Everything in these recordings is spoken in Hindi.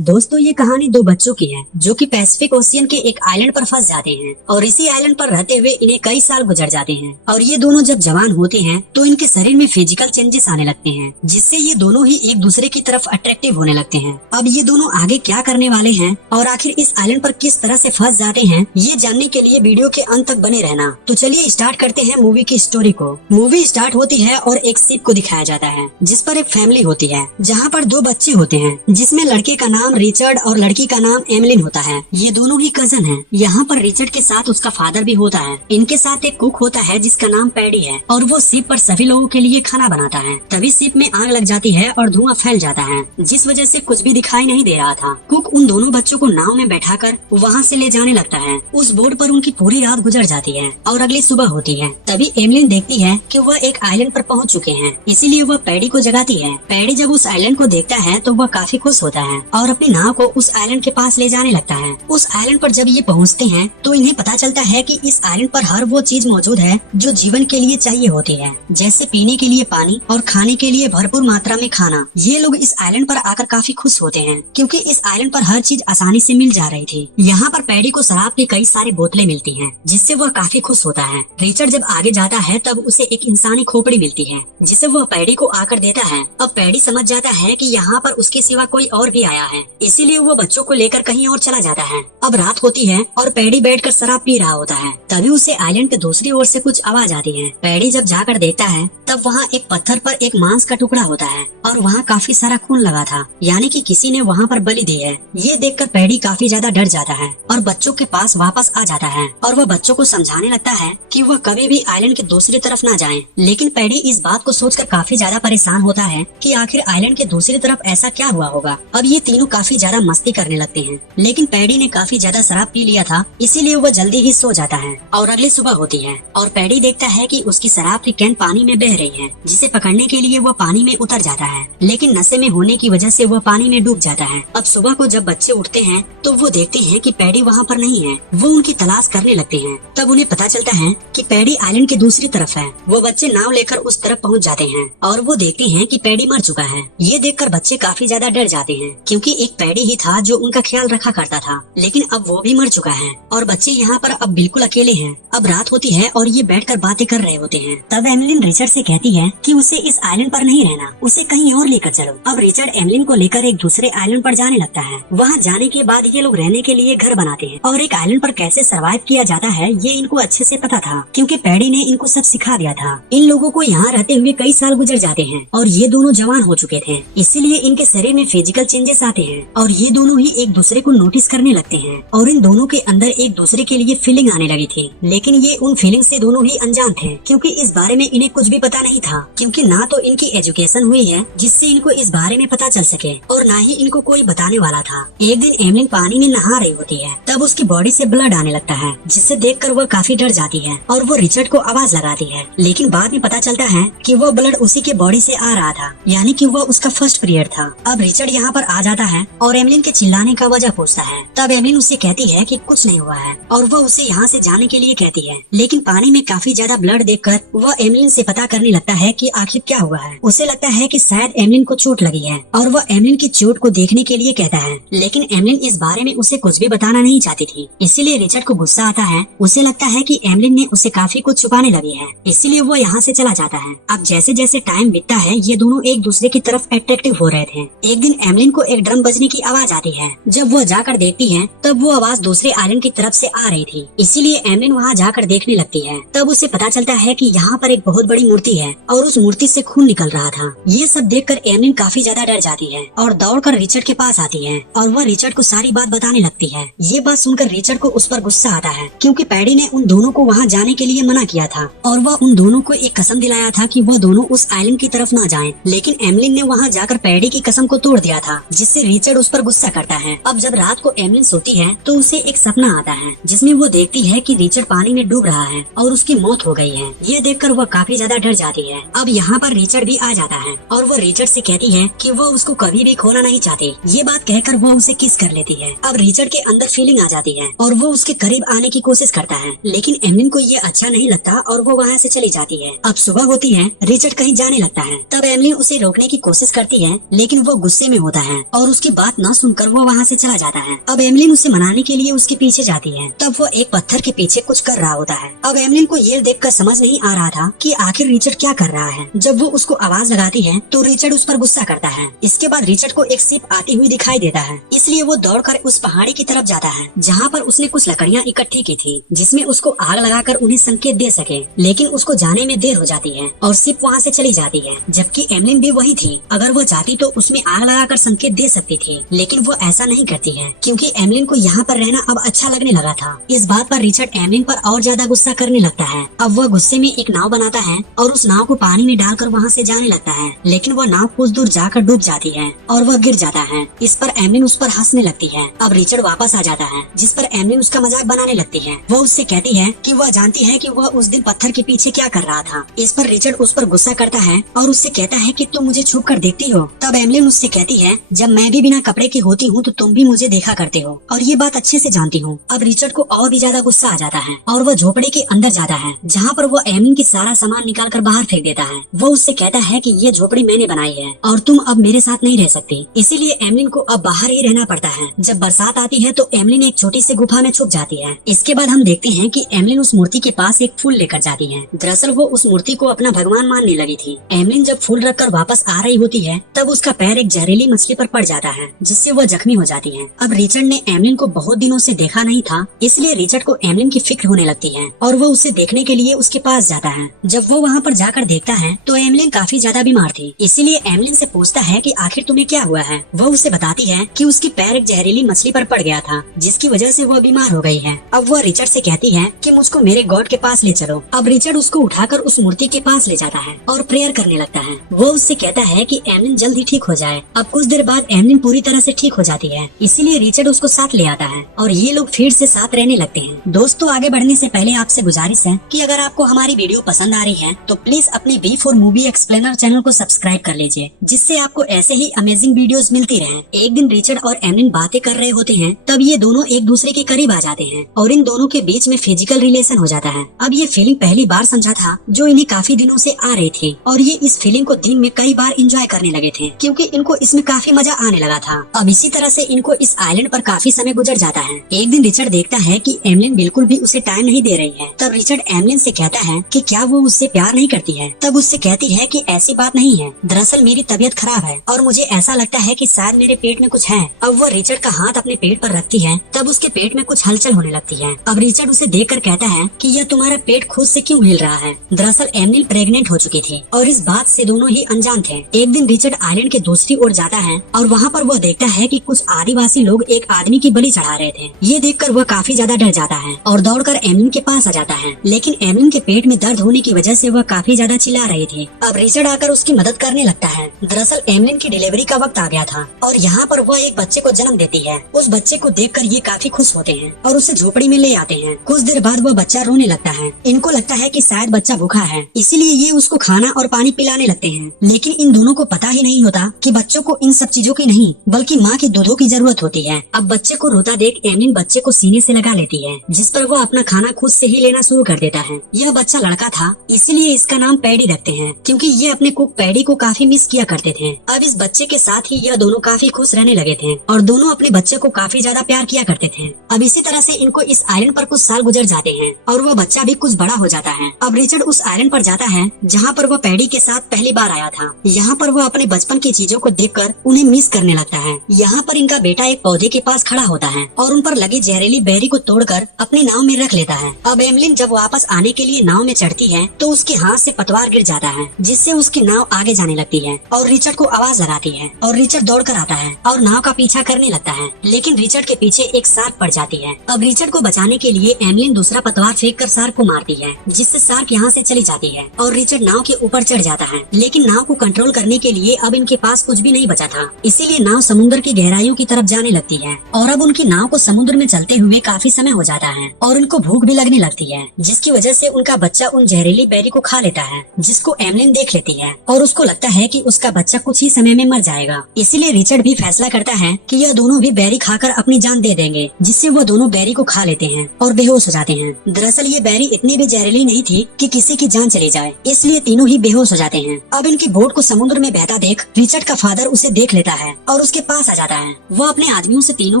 दोस्तों ये कहानी दो बच्चों की है जो कि पैसिफिक ओशियन के एक आइलैंड पर फंस जाते हैं और इसी आइलैंड पर रहते हुए इन्हें कई साल गुजर जाते हैं और ये दोनों जब जवान होते हैं तो इनके शरीर में फिजिकल चेंजेस आने लगते हैं जिससे ये दोनों ही एक दूसरे की तरफ अट्रैक्टिव होने लगते हैं। अब ये दोनों आगे क्या करने वाले हैं और आखिर इस आइलैंड पर किस तरह से फंस जाते हैं ये जानने के लिए वीडियो के अंत तक बने रहना। तो चलिए स्टार्ट करते हैं मूवी की स्टोरी को। मूवी स्टार्ट होती है और एक शिप को दिखाया जाता है जिस पर एक फैमिली होती है जहाँ पर दो बच्चे होते हैं जिसमें लड़के का नाम रिचर्ड और लड़की का नाम एमलिन होता है। ये दोनों ही कजन हैं। यहाँ पर रिचर्ड के साथ उसका फादर भी होता है। इनके साथ एक कुक होता है जिसका नाम पैडी है और वो शिप पर सभी लोगों के लिए खाना बनाता है। तभी शिप में आग लग जाती है और धुआं फैल जाता है जिस वजह से कुछ भी दिखाई नहीं दे रहा था। कुक उन दोनों बच्चों को नाव में बैठाकर वहाँ से ले जाने लगता है। उस बोट पर उनकी पूरी रात गुजर जाती है और अगली सुबह होती है। तभी एमलिन देखती है कि वह एक आइलैंड पर पहुँच चुके हैं, इसीलिए वह पैडी को जगाती है। पैडी जब उस आइलैंड को देखता है तो वह काफी खुश होता है और अपनी नाव को उस आइलैंड के पास ले जाने लगता है। उस आइलैंड पर जब ये पहुंचते हैं तो इन्हें पता चलता है कि इस आइलैंड पर हर वो चीज मौजूद है जो जीवन के लिए चाहिए होती है, जैसे पीने के लिए पानी और खाने के लिए भरपूर मात्रा में खाना। ये लोग इस आइलैंड पर आकर काफी खुश होते हैं क्योंकि इस आइलैंड पर हर चीज आसानी से मिल जा रही थी। यहाँ पर पैडी को शराब की कई सारी बोतलें मिलती हैं जिससे वह काफी खुश होता है। रिचर्ड जब आगे जाता है तब उसे एक इंसानी खोपड़ी मिलती है जिसे वह पैडी को आकर देता है। अब पैडी समझ जाता है कि यहाँ पर उसके सिवा कोई और भी आया है, इसीलिए वो बच्चों को लेकर कहीं और चला जाता है। अब रात होती है और पैडी बैठकर शराब पी रहा होता है। तभी उसे आइलैंड के दूसरी ओर से कुछ आवाज आती है। पैडी जब जाकर देखता है तब वहाँ एक पत्थर पर एक मांस का टुकड़ा होता है और वहाँ काफी सारा खून लगा था, यानी कि किसी ने वहाँ पर बलि दी है। ये देखकर पैडी काफी ज्यादा डर जाता है और बच्चों के पास वापस आ जाता है और वह बच्चों को समझाने लगता है कि वह कभी भी आइलैंड की दूसरी तरफ न जाएं। लेकिन पैडी इस बात को सोचकर काफी ज्यादा परेशान होता है कि आखिर आइलैंड के दूसरी तरफ ऐसा क्या हुआ होगा। अब ये तीनों काफी ज्यादा मस्ती करने लगते हैं, लेकिन पैडी ने काफी ज्यादा शराब पी लिया था, इसीलिए वह जल्दी ही सो जाता है और अगली सुबह होती है और पैडी देखता है कि उसकी शराब की कैन पानी में बह रही है, जिसे पकड़ने के लिए वह पानी में उतर जाता है, लेकिन नशे में होने की वजह से वह पानी में डूब जाता है। अब सुबह को जब बच्चे उठते हैं तो वो देखते हैं कि पैडी वहाँ पर नहीं है। वो उनकी तलाश करने लगते हैं। तब उन्हें पता चलता है कि पैडी आइलैंड की दूसरी तरफ है। वो बच्चे नाव लेकर उस तरफ पहुँच जाते हैं और वो देखते हैं कि पैडी मर चुका है। ये देखकर बच्चे काफी ज्यादा डर जाते हैं क्योंकि एक पैडी ही था जो उनका ख्याल रखा करता था, लेकिन अब वो भी मर चुका है और बच्चे यहाँ पर अब बिल्कुल अकेले हैं। अब रात होती है और ये बैठकर बातें कर रहे होते हैं। तब एमलिन रिचर्ड से कहती है कि उसे इस आइलैंड पर नहीं रहना, उसे कहीं और लेकर चलो। अब रिचर्ड एमलिन को लेकर एक दूसरे आइलैंड पर जाने लगता है। वहाँ जाने के बाद ये लोग रहने के लिए घर बनाते हैं और एक आइलैंड पर कैसे सर्वाइव किया जाता है ये इनको अच्छे से पता था क्योंकि पैडी ने इनको सब सिखा दिया था। इन लोगों को यहाँ रहते हुए कई साल गुजर जाते हैं और ये दोनों जवान हो चुके थे, इसीलिए इनके शरीर में फिजिकल चेंजेस आते हैं और ये दोनों ही एक दूसरे को नोटिस करने लगते हैं और इन दोनों के अंदर एक दूसरे के लिए फीलिंग आने लगी थी। लेकिन ये उन फीलिंग से दोनों ही अनजान थे क्योंकि इस बारे में इन्हें कुछ भी पता नहीं था, क्योंकि ना तो इनकी एजुकेशन हुई है जिससे इनको इस बारे में पता चल सके और ना ही इनको कोई बताने वाला था। एक दिन एमलिन पानी में नहा रही होती है, तब उसकी बॉडी से ब्लड आने लगता है जिसे देखकर वह काफी डर जाती है और वो रिचर्ड को आवाज लगाती है। लेकिन बाद में पता चलता है कि वो ब्लड उसी के बॉडी से आ रहा था, यानी कि वो उसका फर्स्ट पीरियड था। अब रिचर्ड यहाँ पर आ जाता है और एमलिन के चिल्लाने का वजह पूछता है। तब एमलिन उसे कहती है कि कुछ नहीं हुआ है और वह उसे यहाँ से जाने के लिए कहती है, लेकिन पानी में काफी ज्यादा ब्लड देखकर वह एमलिन से पता करने लगता है कि आखिर क्या हुआ है। उसे लगता है कि शायद एमलिन को चोट लगी है और वह एमलिन की चोट को देखने के लिए कहता है, लेकिन एमलिन इस बारे में उसे कुछ भी बताना नहीं चाहती थी। इसीलिए रिचर्ड को गुस्सा आता है। उसे लगता है कि एमलिन ने उसे काफी कुछ छुपाने लगी है, इसीलिए वो यहाँ से चला जाता है। अब जैसे जैसे टाइम बीतता है ये दोनों एक दूसरे की तरफ अट्रैक्टिव हो रहे थे। एक दिन एमलिन को एक ड्रम बजने की आवाज आती है। जब वो जाकर देखती है तब वो आवाज दूसरे आइलैंड की तरफ से आ रही थी, इसीलिए एमलिन वहाँ जाकर देखने लगती है। तब उसे पता चलता है कि यहाँ पर एक बहुत बड़ी मूर्ति है और उस मूर्ति से खून निकल रहा था। ये सब देखकर एमलिन काफी ज्यादा डर जाती है और दौड़कर रिचर्ड के पास आती है और वह रिचर्ड को सारी बात बताने लगती है। ये बात सुनकर रिचर्ड को उस पर गुस्सा आता है क्योंकि पैडी ने उन दोनों को वहाँ जाने के लिए मना किया था और वह उन दोनों को एक कसम दिलाया था कि वह दोनों उस आइलैंड की तरफ न जाएं। लेकिन एमलिन ने वहाँ जाकर पैडी की कसम को तोड़ दिया था, जिससे रिचर्ड उस पर गुस्सा करता है। अब जब रात को एमलिन सोती है तो उसे एक सपना आता है जिसमें वो देखती है कि रिचर्ड पानी में डूब रहा है और उसकी मौत हो गई है। ये देखकर वह काफी ज्यादा डर जाती है। अब यहाँ पर रिचर्ड भी आ जाता है और वो रिचर्ड से कहती है कि वो उसको कभी भी खोना नहीं चाहती। ये बात कहकर वो उसे किस कर लेती है। अब रिचर्ड के अंदर फीलिंग आ जाती है और वो उसके करीब आने की कोशिश करता है, लेकिन एमलिन को ये अच्छा नहीं लगता और वो वहाँ से चली जाती है। अब सुबह होती है, रिचर्ड कहीं जाने लगता है। तब एमलिन उसे रोकने की कोशिश करती है, लेकिन वो गुस्से में होता है और उसकी उसकी बात न सुनकर वो वहाँ से चला जाता है। अब एमलिन उसे मनाने के लिए उसके पीछे जाती है। तब वो एक पत्थर के पीछे कुछ कर रहा होता है। अब एमलिन को ये देखकर समझ नहीं आ रहा था कि आखिर रिचर्ड क्या कर रहा है। जब वो उसको आवाज लगाती है तो रिचर्ड उस पर गुस्सा करता है। इसके बाद रिचर्ड को एक शिप आती हुई दिखाई देता है, इसलिए वो दौड़कर उस पहाड़ी की तरफ जाता है जहाँ पर उसने कुछ लकड़ियाँ इकट्ठी की थी, जिसमें उसको आग लगाकर उन्हें संकेत दे सके। लेकिन उसको जाने में देर हो जाती है और शिप वहाँ से चली जाती है, जबकि एमलिन भी वही थी। अगर वो चाहती तो उसमें आग लगाकर संकेत दे सकती थी, लेकिन वो ऐसा नहीं करती है क्योंकि एमलिन को यहाँ पर रहना अब अच्छा लगने लगा था। इस बात पर रिचर्ड एमलिन पर और ज्यादा गुस्सा करने लगता है। अब वह गुस्से में एक नाव बनाता है और उस नाव को पानी में डालकर वहाँ से जाने लगता है, लेकिन वह नाव कुछ दूर जाकर डूब जाती है और वह गिर जाता है। इस पर एमलिन उस पर हंसने लगती है। अब रिचर्ड वापस आ जाता है, जिस पर एमलिन उसका मजाक बनाने लगती है। वह उससे कहती है कि वह जानती है कि वह उस दिन पत्थर के पीछे क्या कर रहा था। इस पर रिचर्ड उस पर गुस्सा करता है और उससे कहता है कि तुम मुझे छुप कर देखती हो। तब एमलिन उससे कहती है, जब मैं भी बिना कपड़े की होती हूँ तो तुम भी मुझे देखा करते हो और ये बात अच्छे से जानती हूँ। अब रिचर्ड को और भी ज्यादा गुस्सा आ जाता है और वह झोपड़ी के अंदर जाता है, जहाँ पर वो एमलिन की सारा सामान निकाल कर बाहर फेंक देता है। वो उससे कहता है कि ये झोपड़ी मैंने बनाई है और तुम अब मेरे साथ नहीं रह सकती। इसीलिए एमलिन को अब बाहर ही रहना पड़ता है। जब बरसात आती है तो एमलिन एक छोटी सी गुफा में छुप जाती है। इसके बाद हम देखते हैं कि एमलिन उस मूर्ति के पास एक फूल लेकर जाती है। दरअसल वो उस मूर्ति को अपना भगवान मानने लगी थी। एमलिन जब फूल रखकर वापस आ रही होती है तब उसका पैर एक जहरीली मछली पर पड़ जाता है, जिससे वह जख्मी हो जाती है। अब रिचर्ड ने एमलिन को बहुत दिनों से देखा नहीं था, इसलिए रिचर्ड को एमलिन की फिक्र होने लगती है और वो उसे देखने के लिए उसके पास जाता है। जब वो वहाँ पर जाकर देखता है तो एमलिन काफी ज्यादा बीमार थी, इसीलिए एमलिन से पूछता है कि आखिर तुम्हें क्या हुआ है। वो उसे बताती है कि उसकी पैर एक जहरीली मछली पर पड़ गया था, जिसकी वजह से वह बीमार हो गई है। अब वह रिचर्ड से कहती है कि मुझको मेरे गॉड के पास ले चलो। अब रिचर्ड उसको उठाकर उस मूर्ति के पास ले जाता है और प्रेयर करने लगता है। वो उससे कहता है कि एमलिन जल्द ही ठीक हो जाए। अब कुछ देर बाद एमलिन पूरी तरह से ठीक हो जाती है, इसीलिए रिचर्ड उसको साथ ले आता है और ये लोग फिर से साथ रहने लगते हैं। दोस्तों, आगे बढ़ने से पहले आपसे गुजारिश है कि अगर आपको हमारी वीडियो पसंद आ रही है तो प्लीज अपने B for movie explainer channel को सब्सक्राइब कर लीजिए, जिससे आपको ऐसे ही अमेजिंग वीडियोस मिलती रहें। एक दिन रिचर्ड और एमलिन बातें कर रहे होते हैं, तब ये दोनों एक दूसरे के करीब आ जाते हैं और इन दोनों के बीच में फिजिकल रिलेशन हो जाता है। अब ये फीलिंग पहली बार समझा था जो इन्हें काफी दिनों से आ रही थी और ये इस फीलिंग को दिन में कई बार एंजॉय करने लगे थे, क्योंकि इनको इसमें काफी मजा आने लगा था। अब इसी तरह से इनको इस आइलैंड पर काफी समय गुजर जाता है। एक दिन रिचर्ड देखता है कि एमलिन बिल्कुल भी उसे टाइम नहीं दे रही है। तब रिचर्ड एमलिन से कहता है कि क्या वो उससे प्यार नहीं करती है। तब उससे कहती है कि ऐसी बात नहीं है, दरअसल मेरी तबीयत खराब है और मुझे ऐसा लगता है कि शायद मेरे पेट में कुछ है। अब वो रिचर्ड का हाथ अपने पेट पर रखती है, तब उसके पेट में कुछ हलचल होने लगती है। अब रिचर्ड उसे देखकर कहता है कि यह तुम्हारा पेट खुद से क्यों हिल रहा है। दरअसल एमलिन प्रेग्नेंट हो चुकी थी और इस बात से दोनों ही अनजान थे। एक दिन रिचर्ड आइलैंड के दूसरी ओर जाता है और वहाँ पर वह देखता है कि कुछ आदिवासी लोग एक आदमी की बलि चढ़ा रहे थे। ये देखकर वह काफी ज्यादा डर जाता है और दौड़कर एमलिन के पास आ जाता है, लेकिन एमलिन के पेट में दर्द होने की वजह से वह काफी ज्यादा चिल्ला रही थी। अब रिचर्ड आकर उसकी मदद करने लगता है। दरअसल एमलिन की डिलीवरी का वक्त आ गया था और यहाँ पर वह एक बच्चे को जन्म देती है। उस बच्चे को देखकर ये काफी खुश होते हैं और उसे झोपड़ी में ले आते हैं। कुछ देर बाद वह बच्चा रोने लगता है। इनको लगता है कि शायद बच्चा भूखा है, इसीलिए ये उसको खाना और पानी पिलाने लगते हैं। लेकिन इन दोनों को पता ही नहीं होता कि बच्चों को इन सब चीजों की नहीं बल्कि माँ के दूधों की जरूरत होती है। अब बच्चे को रोता देख एमलिन बच्चे को सीने से लगा लेती है, जिस पर वह अपना खाना खुद से ही लेना शुरू कर देता है। यह बच्चा लड़का था, इसीलिए इसका नाम पैडी रखते हैं, क्योंकि ये अपने कुक पैडी को काफी मिस किया करते थे। अब इस बच्चे के साथ ही यह दोनों काफी खुश रहने लगे थे और दोनों अपने बच्चे को काफी ज्यादा प्यार किया करते थे। अब इसी तरह से इनको इस आइलैंड पर कुछ साल गुजर जाते हैं और वह बच्चा भी कुछ बड़ा हो जाता है। अब रिचर्ड उस आइलैंड पर जाता है जहाँ पर वह पैडी के साथ पहली बार आया था। यहाँ पर वह अपने बचपन की चीजों को देखकर उन्हें मिस करने लगता है। यहाँ पर इनका बेटा एक पौधे के पास खड़ा होता है और उन पर लगी जहरीली बेरी को तोड़कर अपनी नाव में रख लेता है। अब एमलिन जब वापस आने के लिए नाव में चढ़ती है तो उसके हाथ से पतवार गिर जाता है, जिससे उसकी नाव आगे जाने लगती है और रिचर्ड को आवाज लगाती है और रिचर्ड दौड़ कर आता है और नाव का पीछा करने लगता है, लेकिन रिचर्ड के पीछे एक शार्क पड़ जाती है। अब रिचर्ड को बचाने के लिए एमलिन दूसरा पतवार फेंक कर शार्क को मारती है, जिससे शार्क यहाँ से चली जाती है और रिचर्ड नाव के ऊपर चढ़ जाता है। लेकिन नाव को कंट्रोल करने के लिए अब इनके पास कुछ भी नहीं बचा था, इसीलिए नाव समुद्र की गहराइयों की तरफ जाने लगती है और अब उनकी नाव को समुद्र में चलते हुए काफी समय हो जाता है और उनको भूख भी लगने लगती है, जिसकी वजह से उनका बच्चा उन जहरीली बेरी को खा लेता है, जिसको एमलिन देख लेती है और उसको लगता है कि उसका बच्चा कुछ ही समय में मर जाएगा। इसीलिए रिचर्ड भी फैसला करता है कि यह दोनों भी बेरी खाकर अपनी जान दे देंगे, जिससे वह दोनों बेरी को खा लेते हैं और बेहोश हो जाते हैं। दरअसल ये बेरी इतनी भी जहरीली नहीं थी कि किसी की जान चली जाए, इसलिए तीनों ही बेहोश हो जाते हैं। अब इनकी बोट को समुद्र में बहता देख रिचर्ड का फादर उसे देख लेता है और उसके पास आ जाता है। वो अपने आदमियों से तीनों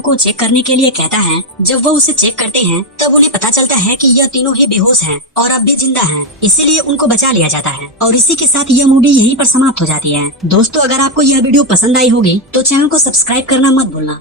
को चेक करने के लिए कहता है। जब वो उसे चेक करते हैं तब उन्हें पता चलता है कि यह तीनों ही बेहोश हैं और अब भी जिंदा हैं, इसीलिए उनको बचा लिया जाता है। और इसी के साथ यह मूवी यहीं पर समाप्त हो जाती है। दोस्तों, अगर आपको यह वीडियो पसंद आई होगी तो चैनल को सब्सक्राइब करना मत भूलना।